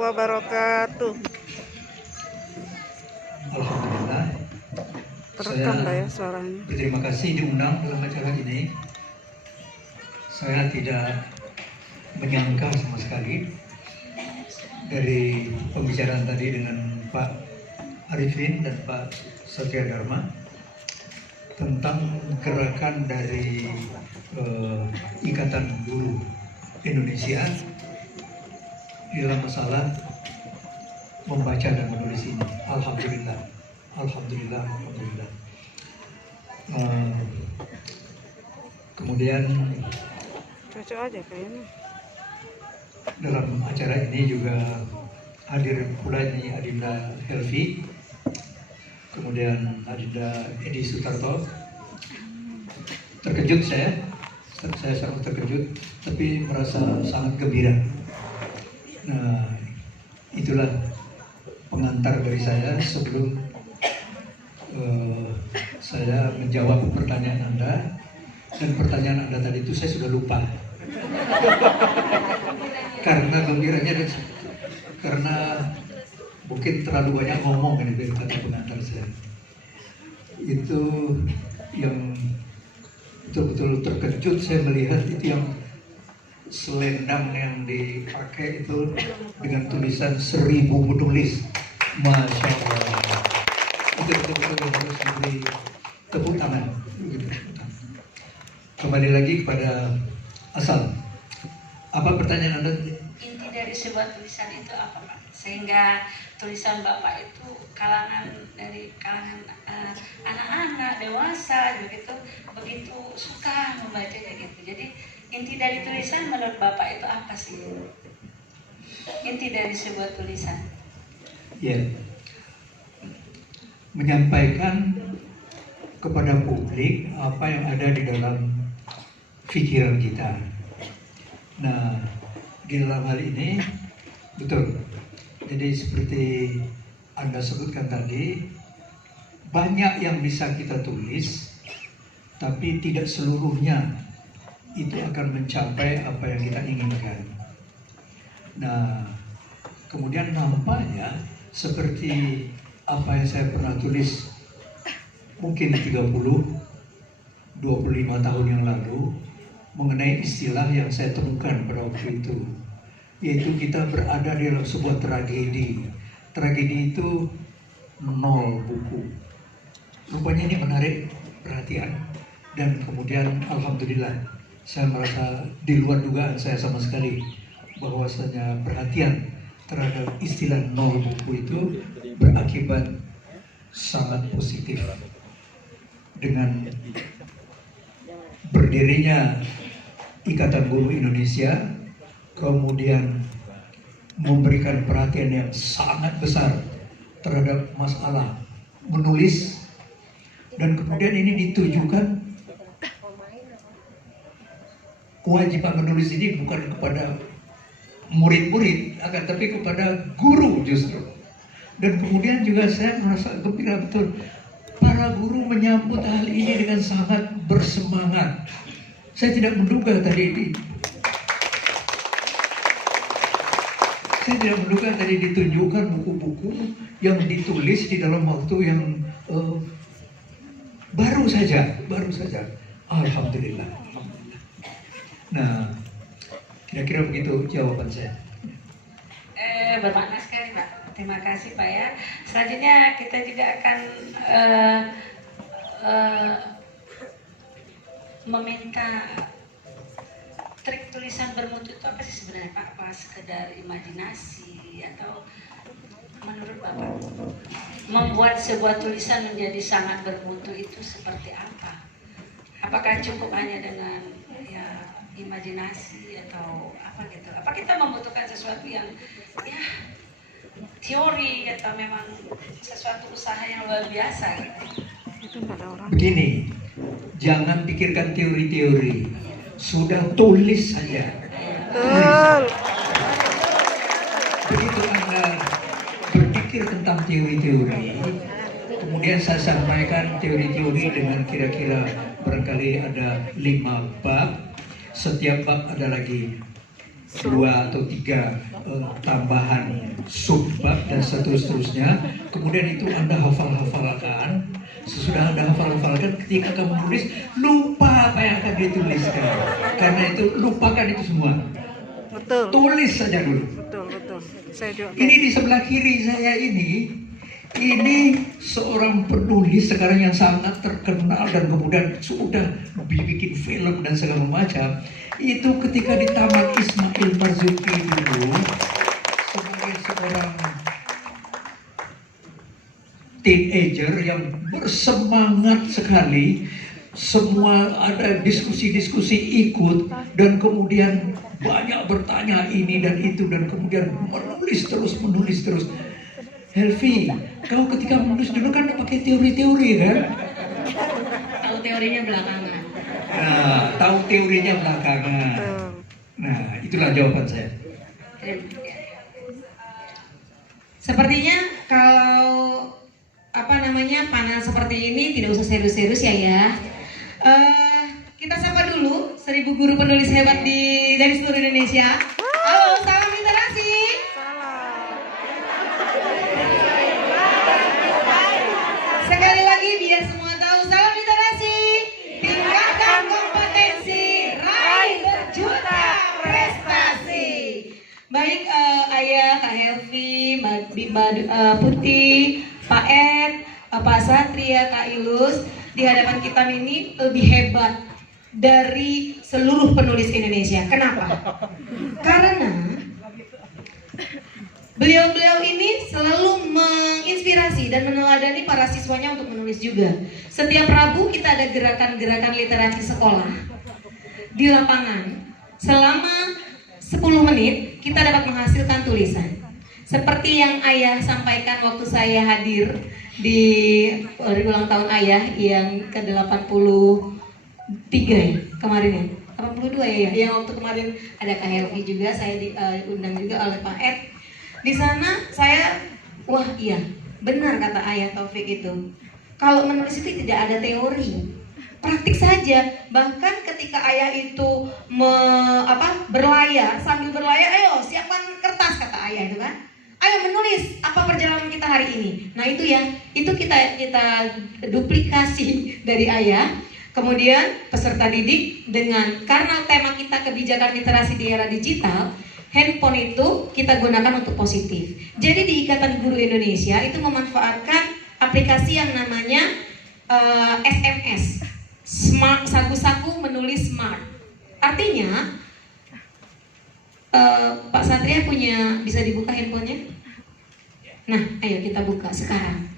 wabarakatuh. Alhamdulillah. Terekam lah ya suaranya. Berterima kasih diundang dalam acara ini. Saya tidak menyangka sama sekali dari pembicaraan tadi dengan Pak Arifin dan Pak Satya Dharma tentang gerakan dari Ikatan Guru Indonesia dalam masalah membaca dan menulis ini. Alhamdulillah, alhamdulillah, alhamdulillah. Kemudian Cocok aja kayaknya. dalam acara ini juga hadir pula ini Adinda Helvi, kemudian Adinda Edi Sutarto. Terkejut saya sangat terkejut, tapi merasa sangat gembira. Nah, itulah pengantar dari saya sebelum saya menjawab pertanyaan Anda. Dan pertanyaan Anda tadi itu saya sudah lupa. Karena gembiranya, karena mungkin terlalu banyak ngomong kan itu kata pengantar saya. Itu yang betul-betul terkejut saya melihat itu yang selendang yang dipakai itu dengan tulisan 1000 penulis. Masya Allah. Itu betul-betul harus diberi tepuk tangan. Kembali lagi kepada asal. Apa pertanyaan Anda? Inti dari sebuah tulisan itu apa, Pak? Sehingga tulisan Bapak itu dari kalangan anak-anak, dewasa begitu suka membacanya gitu. Jadi inti dari tulisan menurut Bapak itu apa sih? Inti dari sebuah tulisan? Ya, menyampaikan kepada publik apa yang ada di dalam pikiran kita. Nah, di dalam hal ini betul. Jadi seperti Anda sebutkan tadi, banyak yang bisa kita tulis, tapi tidak seluruhnya itu akan mencapai apa yang kita inginkan. Nah, kemudian nampaknya seperti apa yang saya pernah tulis mungkin 30-25 tahun yang lalu mengenai istilah yang saya temukan pada waktu itu, yaitu kita berada di dalam sebuah tragedi. Tragedi itu 0 buku. Rupanya ini menarik perhatian, dan kemudian alhamdulillah saya merasa di luar dugaan saya sama sekali bahwasanya perhatian terhadap istilah 0 buku itu berakibat sangat positif. Dengan berdirinya Ikatan Guru Indonesia, kemudian memberikan perhatian yang sangat besar terhadap masalah menulis, dan kemudian ini ditujukan kewajiban menulis ini bukan kepada murid-murid, akan tapi kepada guru justru. Dan kemudian juga saya merasa gembira betul. Para guru menyambut hal ini dengan sangat bersemangat. Saya tidak menduga tadi ditunjukkan buku-buku yang ditulis di dalam waktu yang baru saja. Alhamdulillah. Nah, kira-kira begitu jawaban saya. Bermakna sekali, Pak. Terima kasih, Pak ya. Selanjutnya kita juga akan meminta trik tulisan bermutu itu apa sih sebenarnya, Pak? Apa sekedar imajinasi atau menurut Bapak membuat sebuah tulisan menjadi sangat bermutu itu seperti apa? Apakah cukup hanya dengan ya imajinasi atau apa gitu? Apa kita membutuhkan sesuatu yang ya teori atau memang sesuatu usaha yang luar biasa? Begini, jangan pikirkan teori-teori, sudah tulis saja. Begitu Anda berpikir tentang teori-teori, kemudian saya sampaikan teori-teori dengan kira-kira barangkali ada 5 bab, setiap bab ada lagi 2 atau 3 tambahan subbab dan seterusnya. Kemudian itu Anda hafal-hafalkan. Sesudah Anda hafal-hafalkan, ketika kamu tulis, lupa apa yang akan dituliskan. Karena itu lupakan itu semua. Betul. Tulis saja dulu. Betul, betul. Saya juga Ini di sebelah kiri saya ini seorang penulis sekarang yang sangat terkenal dan kemudian sudah dibikin film dan segala macam. Itu ketika di Taman Ismail Marzuki dulu sebagai seorang teenager yang bersemangat sekali, semua ada diskusi-diskusi ikut dan kemudian banyak bertanya ini dan itu dan kemudian menulis terus. Helvi, kau ketika menulis dulu kan pakai teori-teori kan? Tahu teorinya belakangan. Nah, tahu teorinya belakangan. betul. Nah, itulah jawaban saya. Sepertinya kalau panel seperti ini tidak usah serius-serius ya. Kita sapa dulu 1000 guru penulis hebat dari seluruh Indonesia. Halo, salam literasi. Sekali lagi biar semua tahu, salam literasi. Tingkatkan kompetensi, raih berjuta prestasi. Baik Ayah, Kak Helvi, Mbak Putih, Pak Ed, Pak Satria, Kak Ilus, di hadapan kita ini lebih hebat dari seluruh penulis Indonesia. Kenapa? Karena beliau-beliau ini selalu menginspirasi dan meneladani para siswanya untuk menulis juga. Setiap Rabu kita ada gerakan-gerakan literasi sekolah di lapangan. Selama 10 menit kita dapat menghasilkan tulisan. Seperti yang Ayah sampaikan waktu saya hadir di ulang tahun Ayah yang ke-83 ya kemarin ya, 82 ya, yang waktu kemarin ada Kak Helvi juga, saya diundang juga oleh Pak Ed. Di sana saya, wah iya benar kata Ayah Taufik itu, kalau menulis itu tidak ada teori, praktik saja. Bahkan ketika Ayah itu berlayar, sambil berlayar, ayo siapkan kertas kata Ayah itu kan, ayo menulis apa perjalanan kita hari ini. Nah itu ya, itu kita duplikasi dari Ayah. Kemudian peserta didik karena tema kita kebijakan literasi di era digital, handphone itu kita gunakan untuk positif. Jadi di Ikatan Guru Indonesia itu memanfaatkan aplikasi yang namanya SMS, Smart, saku-saku menulis smart. Artinya Pak Satria bisa dibuka handphonenya? Nah, ayo kita buka sekarang.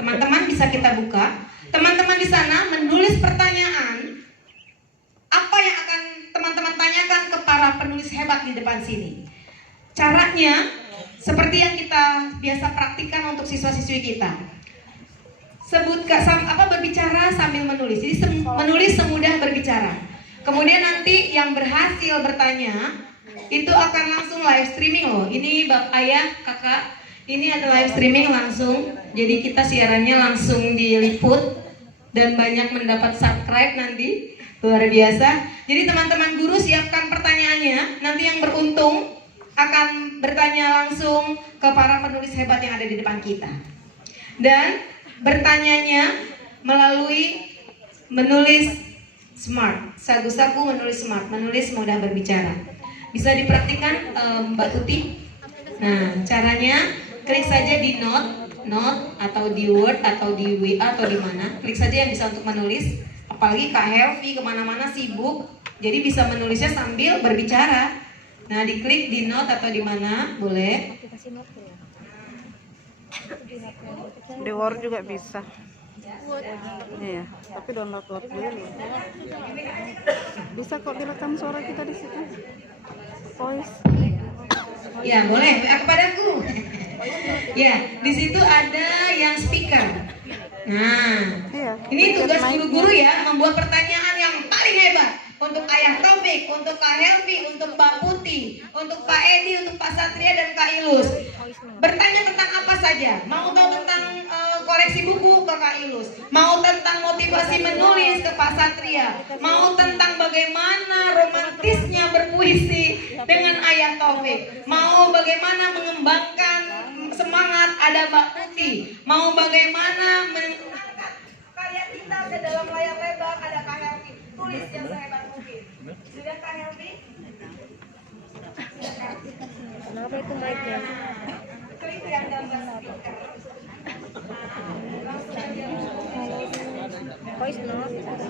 Teman-teman bisa kita buka. Teman-teman di sana menulis pertanyaan apa yang akan teman-teman tanyakan ke para penulis hebat di depan sini. Caranya seperti yang kita biasa praktikkan untuk siswa-siswi kita. Berbicara sambil menulis. Jadi menulis semudah berbicara. Kemudian nanti yang berhasil bertanya itu akan langsung live streaming loh. Ini Bapak Ayah, Kakak, ini ada live streaming langsung. Jadi kita siarannya langsung diliput dan banyak mendapat subscribe nanti. Luar biasa. Jadi teman-teman guru siapkan pertanyaannya. Nanti yang beruntung akan bertanya langsung ke para penulis hebat yang ada di depan kita. Dan bertanyanya melalui menulis smart. Sagu-saku menulis smart. Menulis mudah berbicara. Bisa dipraktikkan Mbak Tuti. Nah, caranya klik saja di note atau di Word atau di WA atau di mana. Klik saja yang bisa untuk menulis. Apalagi Kak Helvi kemana-mana sibuk, jadi bisa menulisnya sambil berbicara. Nah, diklik di note atau di mana, boleh. Di Word juga bisa. Iya, tapi download Word dulu. Bisa kok direkam suara kita di situ. Voice. Ya, boleh. Kepadaku. Ya, di situ ada yang speaker. Nah, Iya. ini tugas guru-guru ya, membuat pertanyaan yang paling hebat untuk Ayah Taufik, untuk Kak Helvi, untuk Mbak Putih, untuk Pak Edi, untuk Pak Satria dan Kak Ilus. Bertanya tentang apa saja. Mau tahu tentang koleksi buku ke ke Kak Ilus. Mau tentang motivasi menulis ke Pak Satria. Mau tentang bagaimana romantisnya berpuisi dengan Ayah Taufik. Mau bagaimana mengembangkan semangat ada Mbak Putih. Mau bagaimana mengangkat karya kita ke dalam layar lebar ada Kak Helvi. Tulis yang sehebat mungkin. Sudah Kak Helvi? Kenapa itu mic-nya? Klik yang gambar speaker. Langsung aja. Voice note.